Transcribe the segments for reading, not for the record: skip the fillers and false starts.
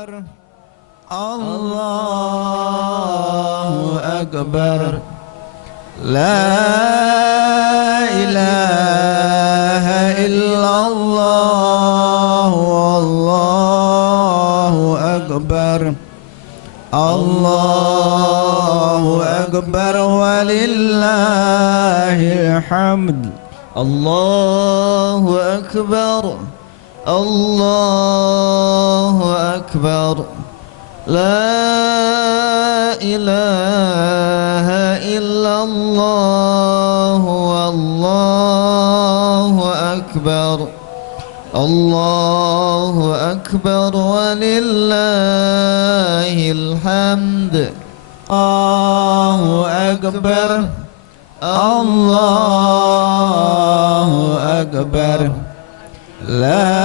أكبر الله أكبر لا إله إلا الله والله أكبر الله أكبر ولله الحمد الله أكبر الله أكبر لا إله إلا الله والله أكبر الله أكبر ولله الحمد الله أكبر الله أكبر لا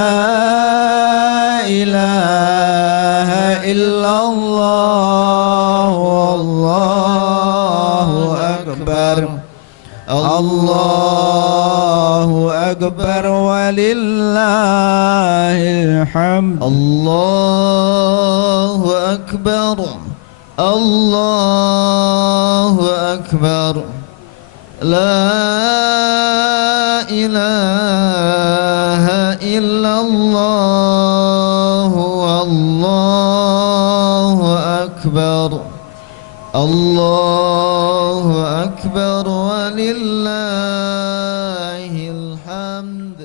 إله إلا الله والله أكبر الله أكبر ولله الحمد الله أكبر الله أكبر لا إله إلا الله والله أكبر الله أكبر ولله الحمد.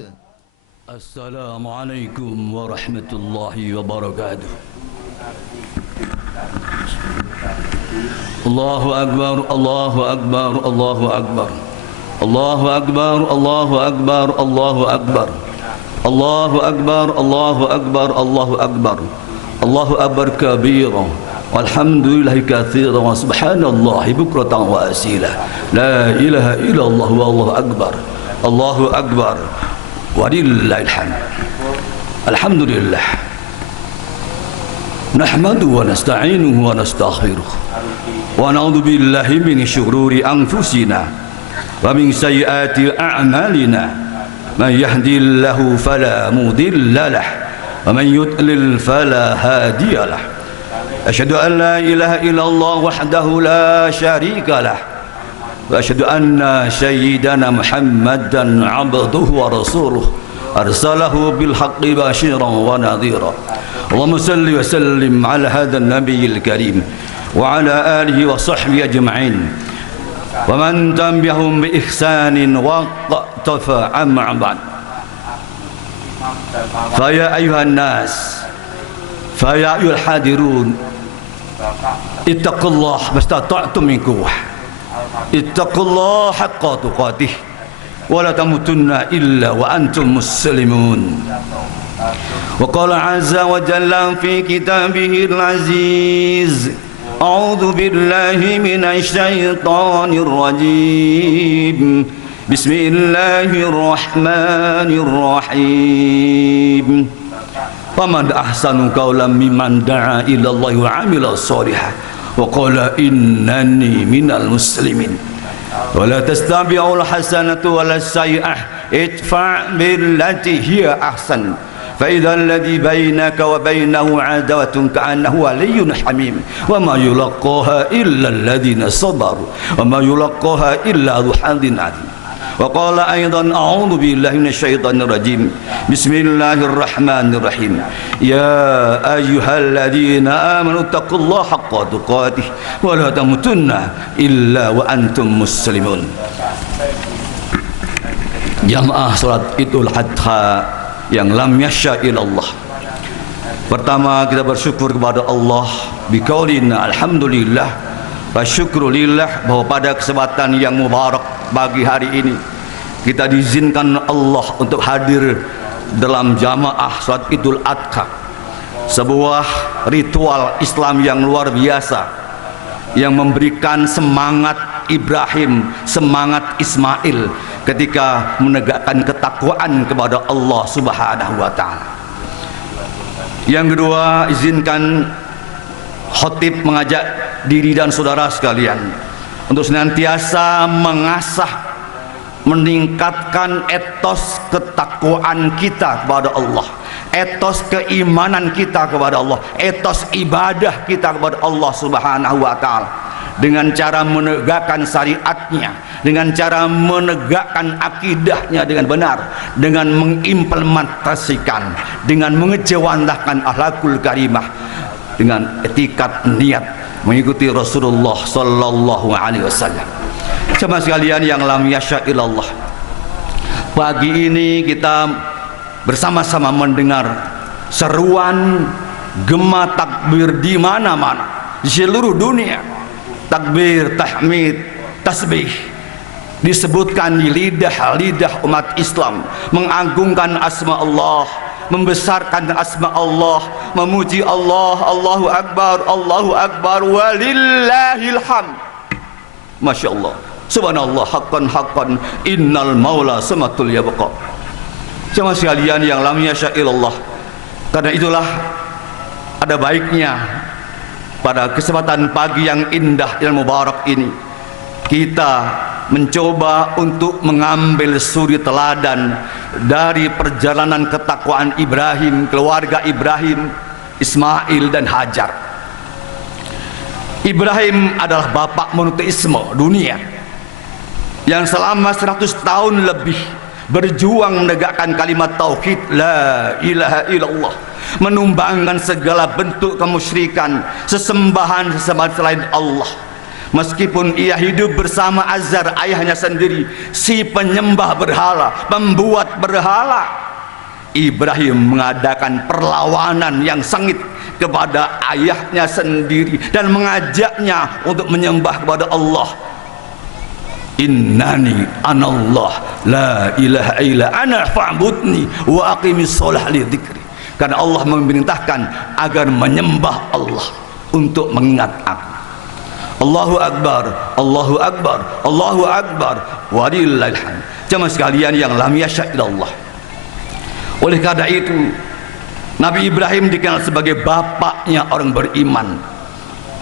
السلام عليكم ورحمة الله وبركاته. الله أكبر الله أكبر الله أكبر الله أكبر الله أكبر الله أكبر الله أكبر الله أكبر الله أكبر الله أكبر كبيرا والحمد لله كثيرا وسبحان الله بكرة وأصيلا لا إله إلا الله والله أكبر الله أكبر ولله الحمد. الحمد لله نحمده ونستعينه ونستغفره ونعوذ بالله من شرور أنفسنا ومن سيئات أعمالنا من يهدي الله فلا مضل له ومن يضلل فلا هادي له. أشهد أن لا إله إلا الله وحده لا شريك له وأشهد أن سيدنا محمدا عبده ورسوله أرسله بالحق بشيرا ونذيرا. اللهم صل وسلم على هذا النبي الكريم وعلى آله وصحبه أجمعين ومن تبعهم بإحسان واقتفى أما بعد. فيا أيها الناس فيا أيها الحاضرون اتقوا الله ما استطعتم من قوة اتقوا الله حق تقاته ولا تموتن إلا وأنتم مسلمون. وقال عز وجل في كتابه العزيز أعوذ بالله من الشيطان الرجيم بسم الله الرحمن الرحيم. ومن أحسن قولا ممن دعا إلى الله وعمل صالحا وقال إنني من المسلمين. ولا تتبعوا الحسنة ولا السيئة ادفع بالتي هي أحسن فإذا الذي بينك وبينه عداوة كأنه ولي حميم وما يلقاها إلا الذين صبروا وما يلقاها إلا ذو حظ عظيم. وقال أيضا أعوذ بالله من الشيطان الرجيم بسم الله الرحمن الرحيم يا أيها الذين آمنوا اتقوا الله حق تقاته ولا تموتن إلا وأنتم مسلمون. Jamaah salat Idul Adha yang lam yasya ilallah. Pertama kita bersyukur kepada Allah biqaulina alhamdulillah wa syukrulillah bahwa pada kesempatan yang mubarak pagi hari ini kita diizinkan Allah untuk hadir dalam jamaah salat Idul Adha, sebuah ritual Islam yang luar biasa yang memberikan semangat Ibrahim, semangat Ismail ketika menegakkan ketakwaan kepada Allah Subhanahu wa taala. Yang kedua, izinkan khotib mengajak diri dan saudara sekalian untuk senantiasa mengasah, meningkatkan etos ketakwaan kita kepada Allah etos keimanan kita kepada Allah, etos ibadah kita kepada Allah Subhanahu wa taala, dengan cara menegakkan syariatnya, dengan cara menegakkan akidahnya dengan benar, dengan mengimplementasikan, dengan mengejawantahkan akhlakul karimah, dengan etikat niat mengikuti Rasulullah sallallahu alaihi wasallam. Jemaah sekalian yang lam yasha illallah, pagi ini kita bersama-sama mendengar seruan gema takbir di mana-mana di seluruh dunia. Takbir, tahmid, tasbih disebutkan di lidah-lidah umat Islam, mengagungkan asma Allah, membesarkan asma Allah, memuji Allah. Allahu Akbar, Allahu Akbar, walillahil hamd. Masya Allah, subhanallah, haqqan innal maula samatul yabqa. Jemaah sekalian yang lam yasha illallah, karena itulah ada baiknya pada kesempatan pagi yang indah dan mubarak ini kita mencoba untuk mengambil suri teladan dari perjalanan ketakwaan Ibrahim, keluarga Ibrahim, Ismail dan Hajar. Ibrahim adalah bapak monoteisme dunia yang selama 100 tahun lebih berjuang menegakkan kalimat tauhid la ilaha illallah, menumbangkan segala bentuk kemusyrikan, sesembahan selain Allah. Meskipun ia hidup bersama Azar, ayahnya sendiri, si penyembah berhala, pembuat berhala, Ibrahim mengadakan perlawanan yang sengit kepada ayahnya sendiri dan mengajaknya untuk menyembah kepada Allah. Innani anallah la ilaha illa ana fa'budni wa aqimis shalah li dzikri. Karena Allah memerintahkan agar menyembah Allah untuk mengingat aku. Allahu Akbar, Allahu Akbar, Allahu Akbar, walillahil hamd. Jemaah sekalian yang lam yasha illallah, oleh karena itu Nabi Ibrahim dikenal sebagai bapaknya orang beriman,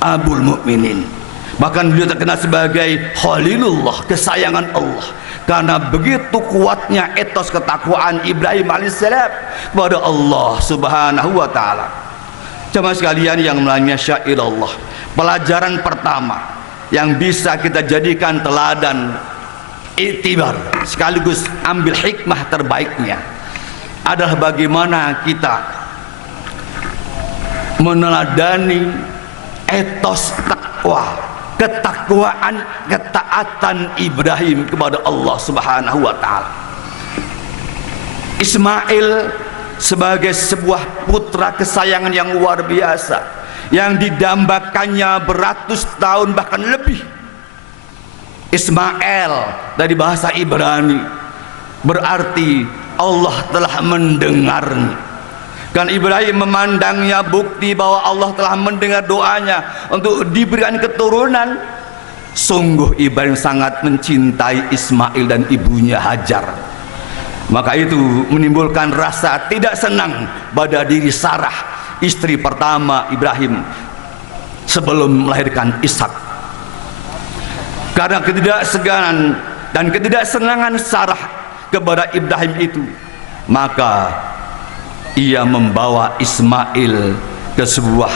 Abul Mukminin. Bahkan beliau terkenal sebagai Khalilullah, kesayangan Allah, karena begitu kuatnya etos ketakwaan Ibrahim alaihissalam kepada Allah Subhanahu wa taala. Jemaah sekalian yang lam yasha illallah, pelajaran pertama yang bisa kita jadikan teladan, iktibar, sekaligus ambil hikmah terbaiknya adalah bagaimana kita meneladani etos takwa, ketakwaan, ketaatan Ibrahim kepada Allah Subhanahu wa taala. Ismail sebagai sebuah putra kesayangan yang luar biasa, yang didambakannya beratus tahun bahkan lebih. Ismail dari bahasa Ibrani berarti Allah telah mendengarnya. Kan Ibrahim memandangnya bukti bahwa Allah telah mendengar doanya untuk diberikan keturunan. Sungguh Ibrahim sangat mencintai Ismail dan ibunya Hajar. Maka itu menimbulkan rasa tidak senang pada diri Sarah, istri pertama Ibrahim sebelum melahirkan Ishak. Karena ketidakseganan dan ketidaksenangan Sarah kepada Ibrahim itu, maka ia membawa Ismail ke sebuah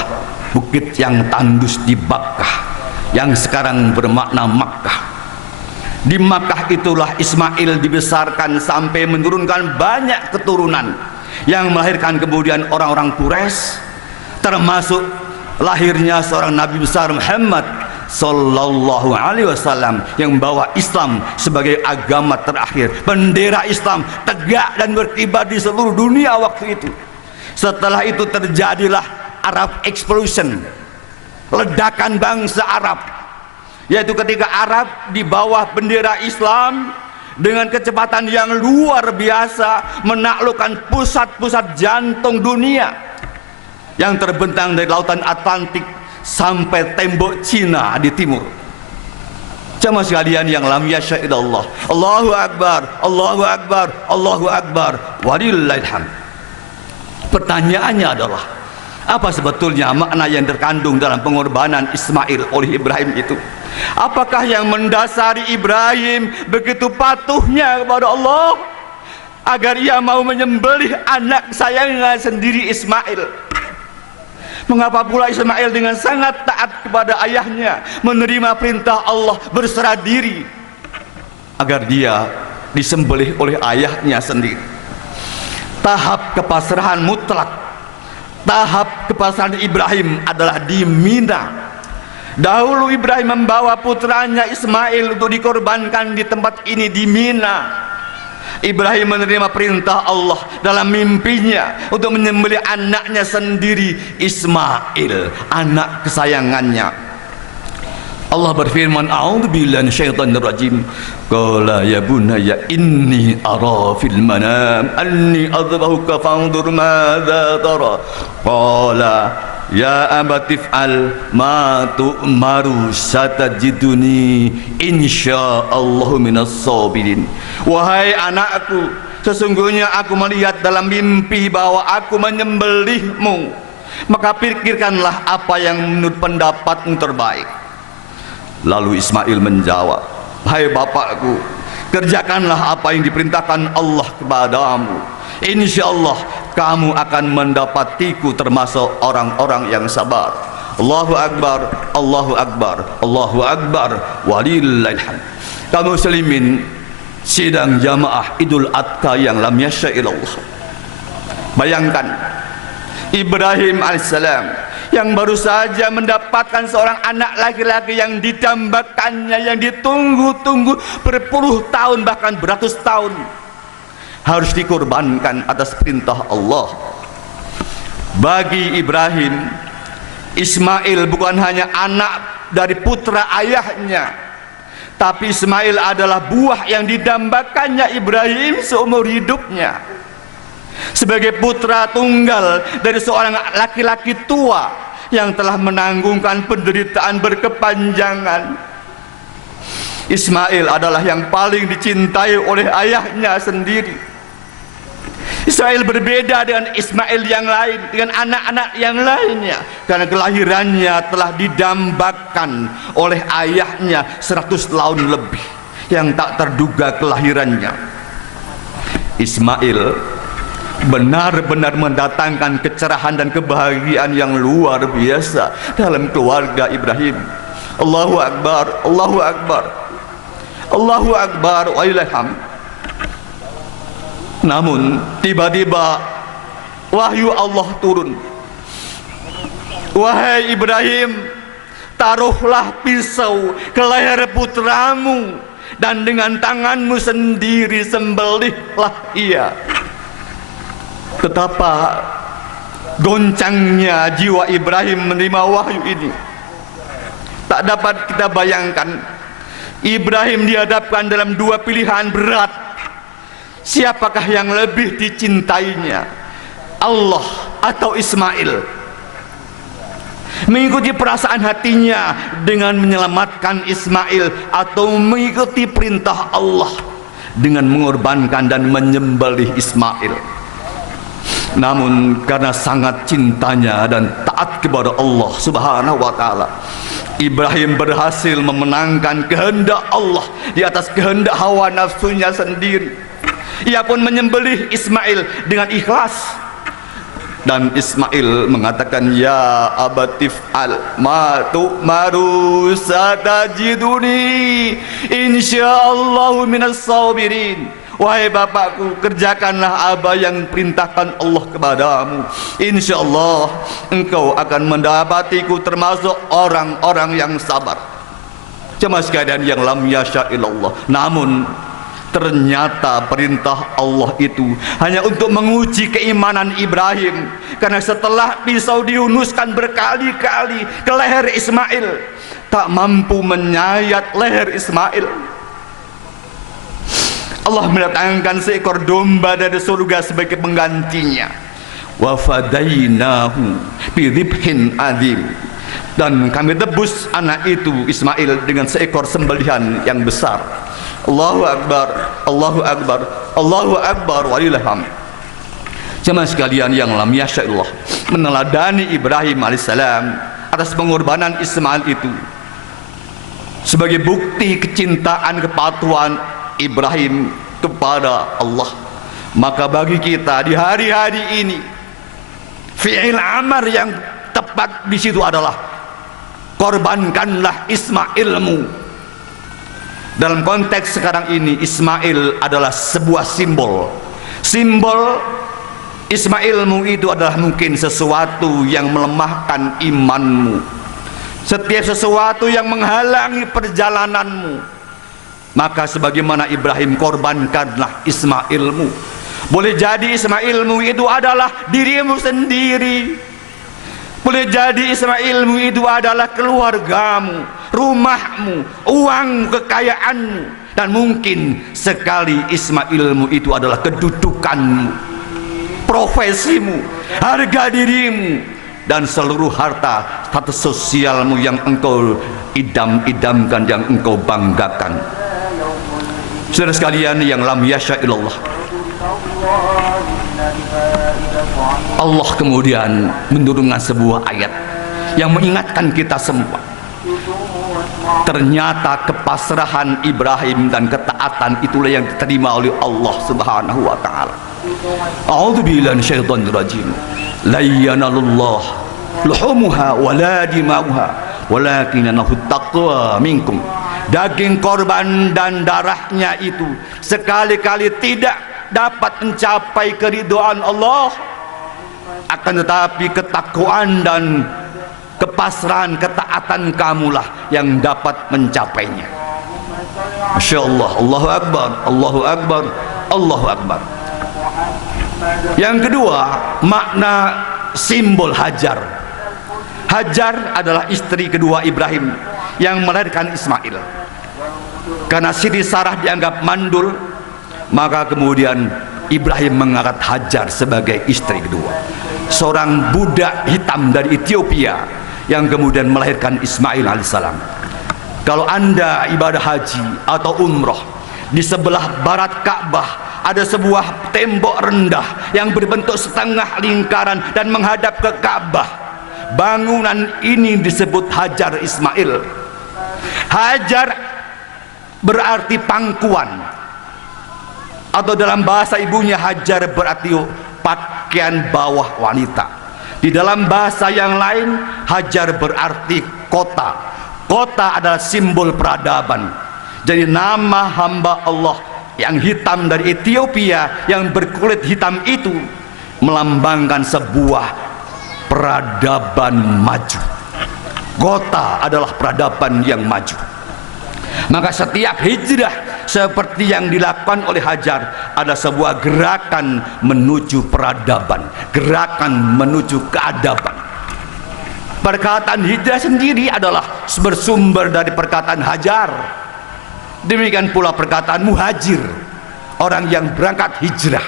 bukit yang tandus di Bakkah, yang sekarang bermakna Makkah. Di Makkah itulah Ismail dibesarkan sampai menurunkan banyak keturunan yang melahirkan kemudian orang-orang Quraisy, termasuk lahirnya seorang Nabi besar Muhammad sallallahu alaihi wasallam yang membawa Islam sebagai agama terakhir. Bendera Islam tegak dan berkibar di seluruh dunia waktu itu. Setelah itu terjadilah Arab Explosion, ledakan bangsa Arab, yaitu ketika Arab di bawah bendera Islam dengan kecepatan yang luar biasa menaklukkan pusat-pusat jantung dunia yang terbentang dari lautan Atlantik sampai tembok Cina di timur. Jemaah sekalian yang lam yasha illallah, Allahu Akbar, Allahu Akbar, Allahu Akbar, walillahil hamd. Pertanyaannya adalah, apa sebetulnya makna yang terkandung dalam pengorbanan Ismail oleh Ibrahim itu? Apakah yang mendasari Ibrahim begitu patuhnya kepada Allah? agar ia mau menyembelih anak kesayangan sendiri Ismail. Mengapa pula Ismail dengan sangat taat kepada ayahnya, menerima perintah Allah, berserah diri agar dia disembelih oleh ayahnya sendiri. Tahap kepasrahan mutlak, tahap kepasrahan Ibrahim adalah di Mina. Dahulu Ibrahim membawa putranya Ismail untuk dikorbankan di tempat ini di Mina. Ibrahim menerima perintah Allah dalam mimpinya untuk menyembelih anaknya sendiri Ismail, anak kesayangannya. Allah berfirman, a'udzubillahi minasyaitonir rajim. Qala ya bunayya inni ara fil manam anni adbahuka fanzur madza tara. Qala ya abati if'al ma tu'maru satajiduni insyaallahu minas sabirin. Wahai anakku, sesungguhnya aku melihat dalam mimpi bahwa aku menyembelihmu, maka pikirkanlah apa yang menurut pendapatmu terbaik. Lalu Ismail menjawab, hai bapakku, kerjakanlah apa yang diperintahkan Allah kepadamu. Insyaallah kamu akan mendapatiku termasuk orang-orang yang sabar. Allahu Akbar, Allahu Akbar, Allahu Akbar, walillahil hamd. Kaum muslimin, sidang jamaah Idul Adha yang lam yasha ilallah. Bayangkan Ibrahim alaihissalam yang baru saja mendapatkan seorang anak laki-laki yang didambakannya, yang ditunggu-tunggu berpuluh tahun bahkan beratus tahun, harus dikorbankan atas perintah Allah. Bagi Ibrahim, Ismail bukan hanya anak dari putra ayahnya, tapi Ismail adalah buah yang didambakannya Ibrahim seumur hidupnya. Sebagai putra tunggal dari seorang laki-laki tua yang telah menanggungkan penderitaan berkepanjangan, Ismail adalah yang paling dicintai oleh ayahnya sendiri. Ismail berbeda dengan Ismail yang lain, dengan anak-anak yang lainnya, karena kelahirannya telah didambakan oleh ayahnya 100 tahun lebih, yang tak terduga kelahirannya. Ismail benar-benar mendatangkan kecerahan dan kebahagiaan yang luar biasa dalam keluarga Ibrahim. Allahu Akbar, Allahu Akbar, Allahu Akbar, walillahil hamd. Namun tiba-tiba wahyu Allah turun. Wahai Ibrahim, taruhlah pisau ke leher putramu dan dengan tanganmu sendiri sembelihlah ia. Betapa goncangnya jiwa Ibrahim menerima wahyu ini, tak dapat kita bayangkan. Ibrahim dihadapkan dalam dua pilihan berat. Siapakah yang lebih dicintainya, Allah atau Ismail? Mengikuti perasaan hatinya dengan menyelamatkan Ismail, atau mengikuti perintah Allah dengan mengorbankan dan menyembelih Ismail? Namun karena sangat cintanya dan taat kepada Allah Subhanahu wa taala, Ibrahim berhasil memenangkan kehendak Allah di atas kehendak hawa nafsunya sendiri. Ia pun menyembelih Ismail dengan ikhlas, dan Ismail mengatakan, ya abatif al ma tu'maru satajiduni insyaallahu minas sabirin. Wahai bapakku, kerjakanlah apa yang perintahkan Allah kepadamu. Insyaallah engkau akan mendapatiku termasuk orang-orang yang sabar. Jemaah sekalian yang lam yasha illallah. Namun ternyata perintah Allah itu hanya untuk menguji keimanan Ibrahim, karena setelah pisau dihunuskan berkali-kali ke leher Ismail, tak mampu menyayat leher Ismail. Allah mendatangkan seekor domba dari surga sebagai penggantinya. Wa fadainahu bi dzibhin adzim. Dan kami tebus anak itu Ismail dengan seekor sembelihan yang besar. Allahu Akbar, Allahu Akbar, Allahu Akbar, walillahil hamd. Jemaah sekalian yang lam yasya'illah, meneladani Ibrahim alaihissalam atas pengorbanan Ismail itu sebagai bukti kecintaan kepatuhan Ibrahim kepada Allah. Maka bagi kita di hari-hari ini, fi'il amar yang tepat di situ adalah korbankanlah Ismailmu. Dalam konteks sekarang ini, Ismail adalah sebuah simbol. Simbol Ismailmu itu adalah mungkin sesuatu yang melemahkan imanmu, setiap sesuatu yang menghalangi perjalananmu. Maka sebagaimana Ibrahim, korbankanlah Ismailmu. Boleh jadi Ismailmu itu adalah dirimu sendiri, boleh jadi Ismailmu itu adalah keluargamu, rumahmu, uang, kekayaanmu, dan mungkin sekali Ismailmu itu adalah kedudukanmu, profesimu, harga dirimu, dan seluruh harta status sosialmu yang engkau idam-idamkan, yang engkau banggakan. Saudara sekalian yang lam yasha ilallah, Allah kemudian menurunkan sebuah ayat yang mengingatkan kita semua. Ternyata kepasrahan Ibrahim dan ketaatan itulah yang diterima oleh Allah Subhanahu wa taala. A'udzubillahi minasyaitonir rajim. La yanalullah luhumuha wala dimauha walakinnahu taqwa minkum. Daging korban dan darahnya itu sekali-kali tidak dapat mencapai keridhaan Allah, akan tetapi ketakwaan dan kepasrahan, ketaatan kamulah yang dapat mencapainya. Masya Allah, Allahu Akbar, Allahu Akbar, Allahu Akbar. Yang kedua, makna simbol Hajar. Hajar adalah istri kedua Ibrahim yang melahirkan Ismail. Karena Siti Sarah dianggap mandul, maka kemudian Ibrahim mengangkat Hajar sebagai istri kedua, seorang budak hitam dari Ethiopia yang kemudian melahirkan Ismail alaihissalam. Kalau Anda ibadah haji atau umroh, di sebelah barat Ka'bah ada sebuah tembok rendah yang berbentuk setengah lingkaran dan menghadap ke Ka'bah. Bangunan ini disebut Hajar Ismail. Hajar berarti pangkuan, atau dalam bahasa ibunya Hajar berarti pakaian bawah wanita. Di dalam bahasa yang lain, Hajar berarti kota. Kota adalah simbol peradaban. Jadi nama hamba Allah yang hitam dari Ethiopia, yang berkulit hitam itu melambangkan sebuah peradaban maju. Kota adalah peradaban yang maju. Maka setiap hijrah seperti yang dilakukan oleh Hajar ada sebuah gerakan menuju peradaban, gerakan menuju keadaban. Perkataan hijrah sendiri adalah bersumber dari perkataan Hajar. Demikian pula perkataan muhajir, orang yang berangkat hijrah.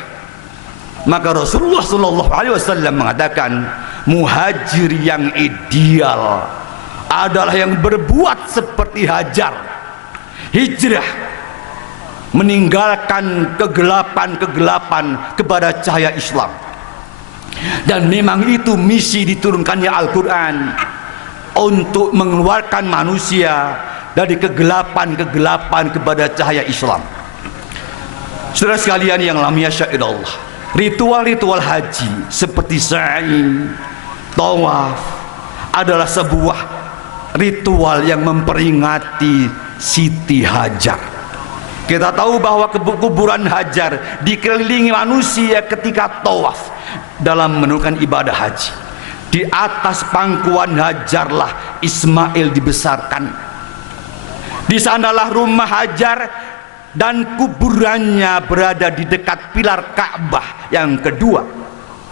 Maka Rasulullah SAW mengatakan, muhajir yang ideal adalah yang berbuat seperti Hajar. Hijrah, meninggalkan kegelapan-kegelapan kepada cahaya Islam. Dan memang itu misi diturunkannya Al-Quran, untuk mengeluarkan manusia dari kegelapan-kegelapan kepada cahaya Islam. Saudara sekalian yang lam yasha illallah, ritual-ritual haji seperti sa'i, tawaf adalah sebuah ritual yang memperingati Siti Hajar. Kita tahu bahwa kuburan Hajar dikelilingi manusia ketika tawaf dalam menunaikan ibadah haji. Di atas pangkuan Hajarlah Ismail dibesarkan. Di sanalah rumah Hajar dan kuburannya berada di dekat pilar Ka'bah yang kedua,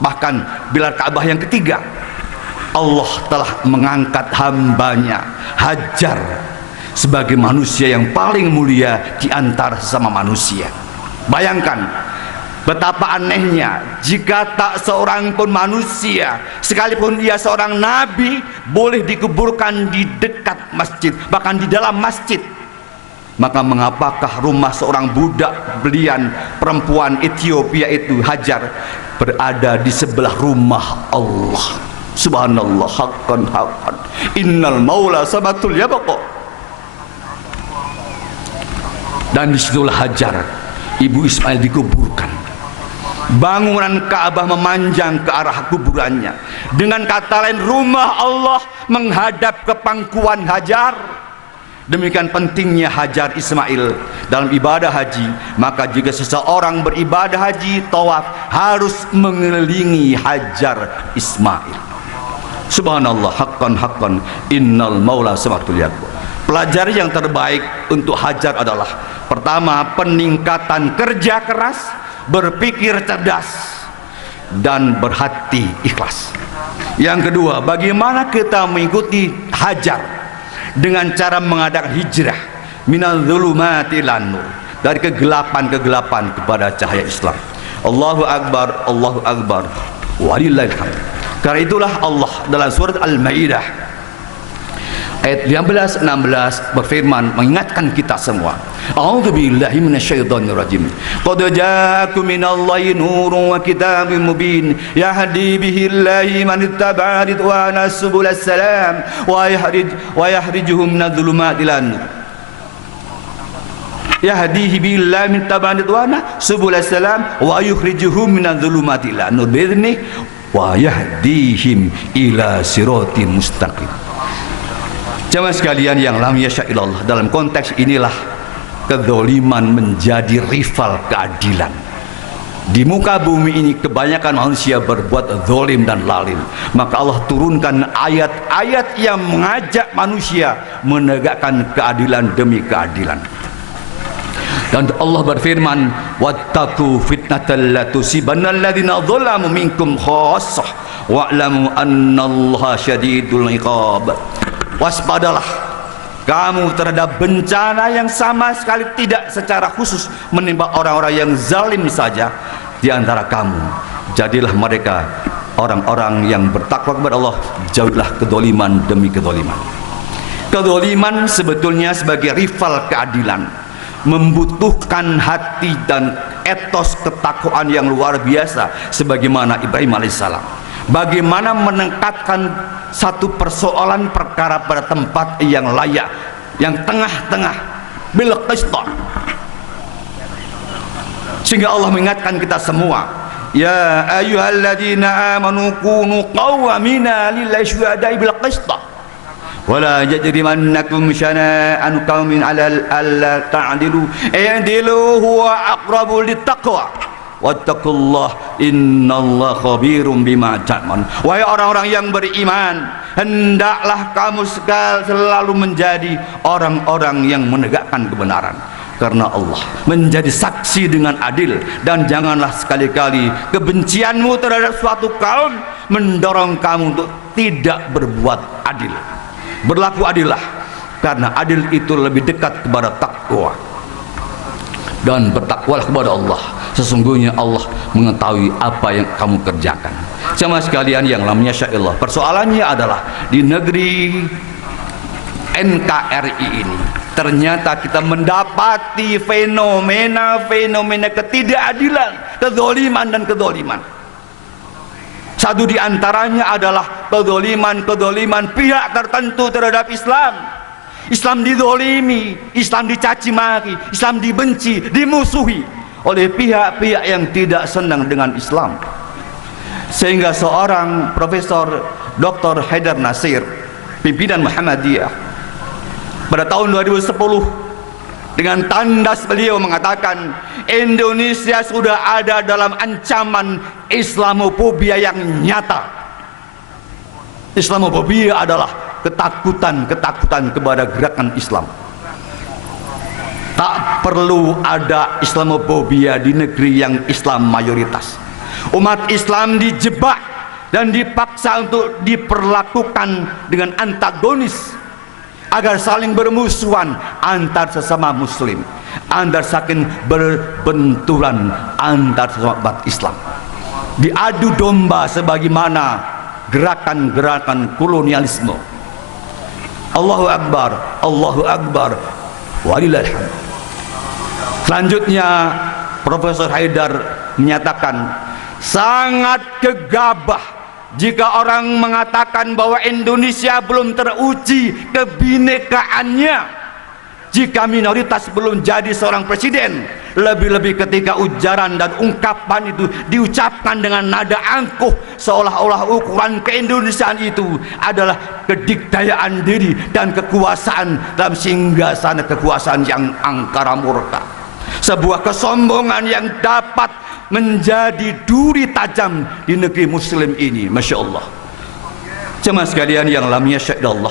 bahkan pilar Ka'bah yang ketiga. Allah telah mengangkat hambanya Hajar sebagai manusia yang paling mulia di antara sesama manusia. Bayangkan betapa anehnya jika tak seorang pun manusia, sekalipun dia seorang nabi, boleh dikuburkan di dekat masjid, bahkan di dalam masjid. Maka mengapakah rumah seorang budak belian perempuan Ethiopia itu, Hajar, berada di sebelah rumah Allah? Subhanallah, haqqan haqqan, innal maula sabatul yabqa. Dan disitulah Hajar, ibu Ismail, dikuburkan. bangunan Ka'bah memanjang ke arah kuburannya. Dengan kata lain, rumah Allah menghadap ke pangkuan Hajar. Demikian pentingnya Hajar Ismail dalam ibadah haji. Maka jika seseorang beribadah haji, tawaf, harus mengelilingi Hajar Ismail. Subhanallah, haqqan innal maula samatul yaqwa. Pelajari yang terbaik untuk Hajar adalah: pertama, peningkatan kerja keras, berpikir cerdas, dan berhati ikhlas. Yang kedua, bagaimana kita mengikuti Hajar dengan cara mengadakan hijrah minal zulumati ilan nur, dari kegelapan kepada cahaya Islam. Allahu akbar walillahil hamd. Karena itulah Allah dalam surat Al-Maidah ayat 15-16 berfirman mengingatkan kita semua. A'udzubillahi minasyaitonir rajim. Qad ja'akum minallahi nurun wa kitabun mubin yahdi bihillahi man ittaba'a ridwana subulas salam wa yahrijuhum minadh-dhulumati ilan nur. Yahdihi billahi min ittaba'a ridwana subulas salam wa yukhrijuhum minadh-dhulumati ilan nur bi'idhnihi wa yahdihim ila siratin mustaqim. Jamaah sekalian yang lam yasha illallah, dalam konteks inilah kezaliman menjadi rival keadilan. Di muka bumi ini kebanyakan manusia berbuat zalim dan lalim. Maka Allah turunkan ayat-ayat yang mengajak manusia menegakkan keadilan demi keadilan. Dan Allah berfirman, wattaqu fitnatal la tusibanna alladziina dzalamu minkum khassah wa'lamu annallaha syadidul iqab. Waspadalah kamu terhadap bencana yang sama sekali tidak secara khusus menimpa orang-orang yang zalim saja di antara kamu. Jadilah mereka orang-orang yang bertakwa kepada Allah, jauhilah kedoliman demi kedoliman. Kedoliman sebetulnya sebagai rival keadilan membutuhkan hati dan etos ketakwaan yang luar biasa, sebagaimana Ibrahim alaihissalam. Bagaimana menempatkan satu persoalan perkara pada tempat yang layak, yang tengah-tengah, bil qista. Sehingga Allah mengingatkan kita semua, ya ayyuhalladzina amanu kunu qawwamina lillahi syuhada'a bil qista wala yajrimannakum syana'an qaumin 'ala alla ta'dilu i'dilu huwa aqrabu littaqwa wattaqullah innallaha khabirum bima ta'malun. Wahai orang-orang yang beriman, hendaklah kamu selalu menjadi orang-orang yang menegakkan kebenaran, karena Allah menjadi saksi dengan adil. Dan janganlah sekali-kali kebencianmu terhadap suatu kaum mendorong kamu untuk tidak berbuat adil. Berlaku adillah, karena adil itu lebih dekat kepada takwa. Dan bertakwalah kepada Allah, sesungguhnya Allah mengetahui apa yang kamu kerjakan. Sama sekalian yang lam yasha'illah, persoalannya adalah di negeri NKRI ini ternyata kita mendapati fenomena ketidakadilan, kezaliman dan kezaliman. Satu di antaranya adalah kezaliman pihak tertentu terhadap Islam. Islam dizalimi, Islam dicaci maki, Islam dibenci, dimusuhi oleh pihak-pihak yang tidak senang dengan Islam. Sehingga seorang Profesor Dr. Haidar Nasir, pimpinan Muhammadiyah, pada tahun 2010 dengan tandas beliau mengatakan, Indonesia sudah ada dalam ancaman Islamofobia yang nyata. Islamofobia adalah ketakutan kepada gerakan Islam. Tak perlu ada Islamofobia di negeri yang Islam mayoritas. Umat Islam dijebak dan dipaksa untuk diperlakukan dengan antagonis, agar saling bermusuhan antar sesama muslim, antar saling berbenturan antar sesama umat Islam, diadu domba sebagaimana gerakan-gerakan kolonialisme. Allahu Akbar walillahil hamd. Selanjutnya Profesor Haidar menyatakan, sangat gegabah jika orang mengatakan bahwa Indonesia belum teruji kebinekaannya, jika minoritas belum jadi seorang presiden Lebih-lebih ketika ujaran dan ungkapan itu diucapkan dengan nada angkuh, seolah-olah ukuran keindonesiaan itu adalah kedikdayaan diri dan kekuasaan dalam singgasana kekuasaan yang angkara murka. Sebuah kesombongan yang dapat menjadi duri tajam di negeri muslim ini. Masya Allah. Jemaah sekalian yang lam yasya' Allah,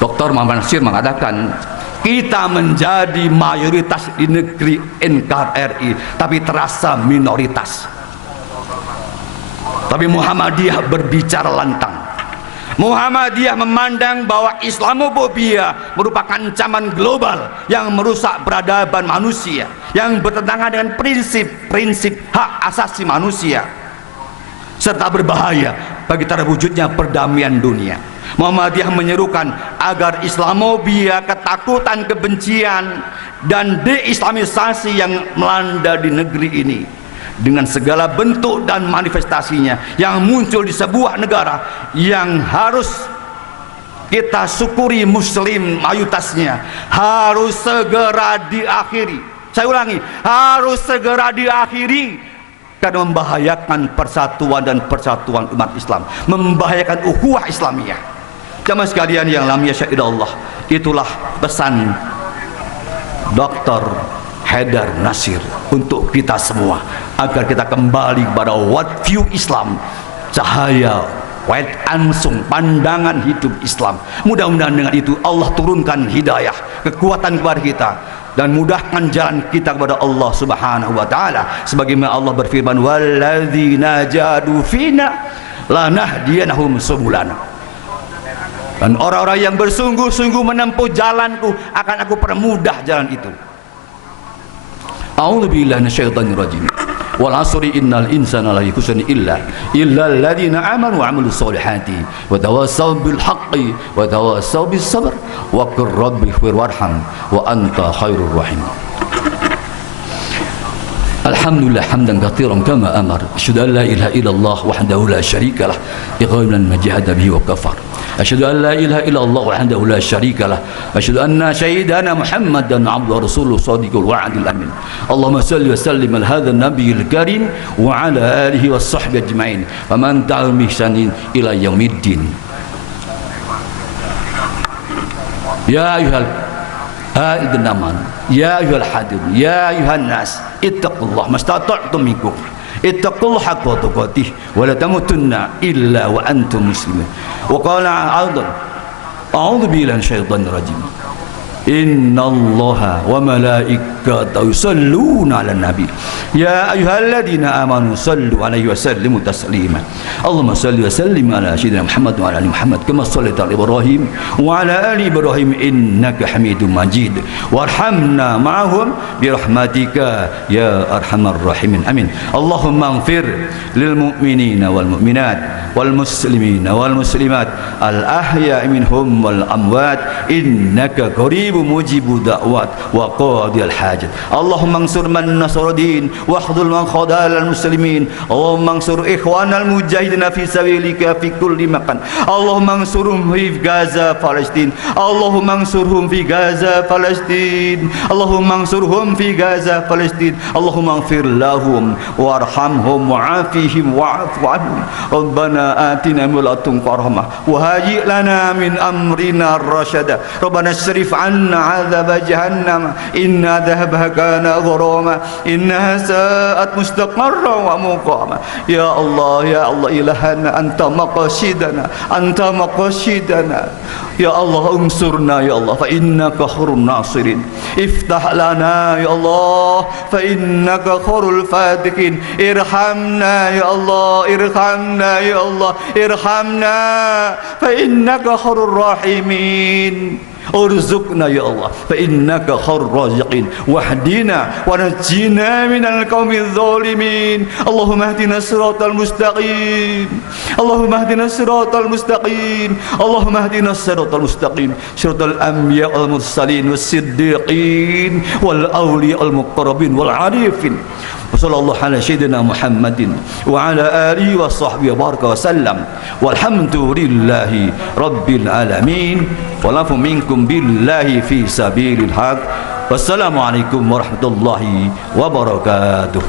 Dr. Muhammad Nasir mengatakan kita menjadi mayoritas di negeri NKRI tapi terasa minoritas. Tapi Muhammadiyah berbicara lantang. Muhammadiyah memandang bahwa Islamofobia merupakan ancaman global yang merusak peradaban manusia, yang bertentangan dengan prinsip-prinsip hak asasi manusia, serta berbahaya bagi terwujudnya perdamaian dunia. Muhammadiyah menyerukan agar Islamofobia, ketakutan, kebencian, dan deislamisasi yang melanda di negeri ini dengan segala bentuk dan manifestasinya yang muncul di sebuah negara yang harus kita syukuri muslim mayoritasnya, harus segera diakhiri. Saya ulangi, harus segera diakhiri, karena membahayakan persatuan dan persatuan umat Islam, membahayakan ukhuwah Islamiyah. Jamaah sekalian yang lam yasya' Allah, itulah pesan Dr. Haidar Nasir untuk kita semua, agar kita kembali kepada worldview Islam, cahaya wait ansung, pandangan hidup Islam. Mudah-mudahan dengan itu Allah turunkan hidayah, kekuatan kepada kita, dan mudahkan jalan kita kepada Allah Subhanahu wa taala, sebagaimana Allah berfirman, walladzina jahadu fina lanahdiyannahum subulana. Dan orang-orang yang bersungguh-sungguh menempuh jalanku akan aku permudah jalan itu. A'udzubillahi minasyaitonir rajim. Wal 'asri innal insana lafi khusrin illa alladziina aamanu wa 'amilus solihati wa tawassaw bil haqqi wa tawassaw bis sabr wa qur rabbighfir warham wa anta khairur rahim. Alhamdulillah hamdan katsiran kama amar. Asyhadu an la ilaha illallah wahdahu la syarika lah iqraran majahada bihi wa kafar. Asyhadu an la ilaha illallah wahdahu la syarika lah. Asyhadu anna sayyidana Muhammadan abduhu rasuluhu shadiqul wa'dil amin. Allahumma salli wa sallim ala hadzal nabiyil karim wa ala alihi washabbihi ajmain. Wa man ta'al mihsanin ila yaumiddin. Ya ayyuhal hadirin aman, ya ayyuhal hadirin, ya ayyuhan nas, ittaqullah mastata'tum min kufr. Ittaqullaha haqqa tuqatih wa la tamutunna illa wa antum muslimun. Wa qala aidan, a'udzu billahi minasyaitonir rajim. Innallaha wa malaikatahu yusholluna 'alan nabi. Ya ayyuhalladzina amanu shallu 'alaihi wa sallimu taslima. Allahumma shalli wa sallim ala sayyidina Muhammad wa ala ali Muhammad kama shallaita ala Ibrahim wa ala ali Ibrahim innaka Hamidum Majid. Warhamna ma'ahum bi rahmatika ya arhamar rahimin. Amin. Allahumma ighfir lil mu'minina wal mu'minat wal muslimina wal muslimat al ahya'i minhum wal amwat innaka qaribun mujibu da'wat wa qadil hajat. Allahumma ansur man nasruddin wa khdhul man khadal al muslimin. Allahumma ansur ikhwanal mujahidin fi sabilika fi kulli makan. Allahumma ansurhum fi Gaza Palestin. Allahumma ansurhum fi Gaza Palestin. Allahumma ansurhum fi Gaza Palestin. Allahumma ighfir lahum warhamhum wa'afihim wa'fu anhum. Rabbana atina min ladunka rahmah wa hayyi lana min amrina rasyada. Rabbana asrif 'anna عذاب جهنم إن عذابها كان غراما إنها ساءت مستقرا ومقاما. يا الله يا الله إلهنا أنت مقاصدنا يا الله انصرنا يا الله فإنك خير الناصرين. افتح لنا يا الله فإنك خير الفاتحين. ارحمنا يا الله ارحمنا فإنك خير الراحمين. ارزقنا يا الله فإنك خير الرازقين واهدنا ونجنا من القوم الظالمين. اللهم اهدنا الصراط المستقيم صراط الأنبياء والمرسلين والصديقين والأولياء المقربين والعارفين. وصلى الله على سيدنا محمد وعلى آله وصحبه وبارك وسلم والحمد لله رب العالمين. والعفو منكم بالله في سبيل الحق Wassalamualaikum warahmatullahi wabarakatuh.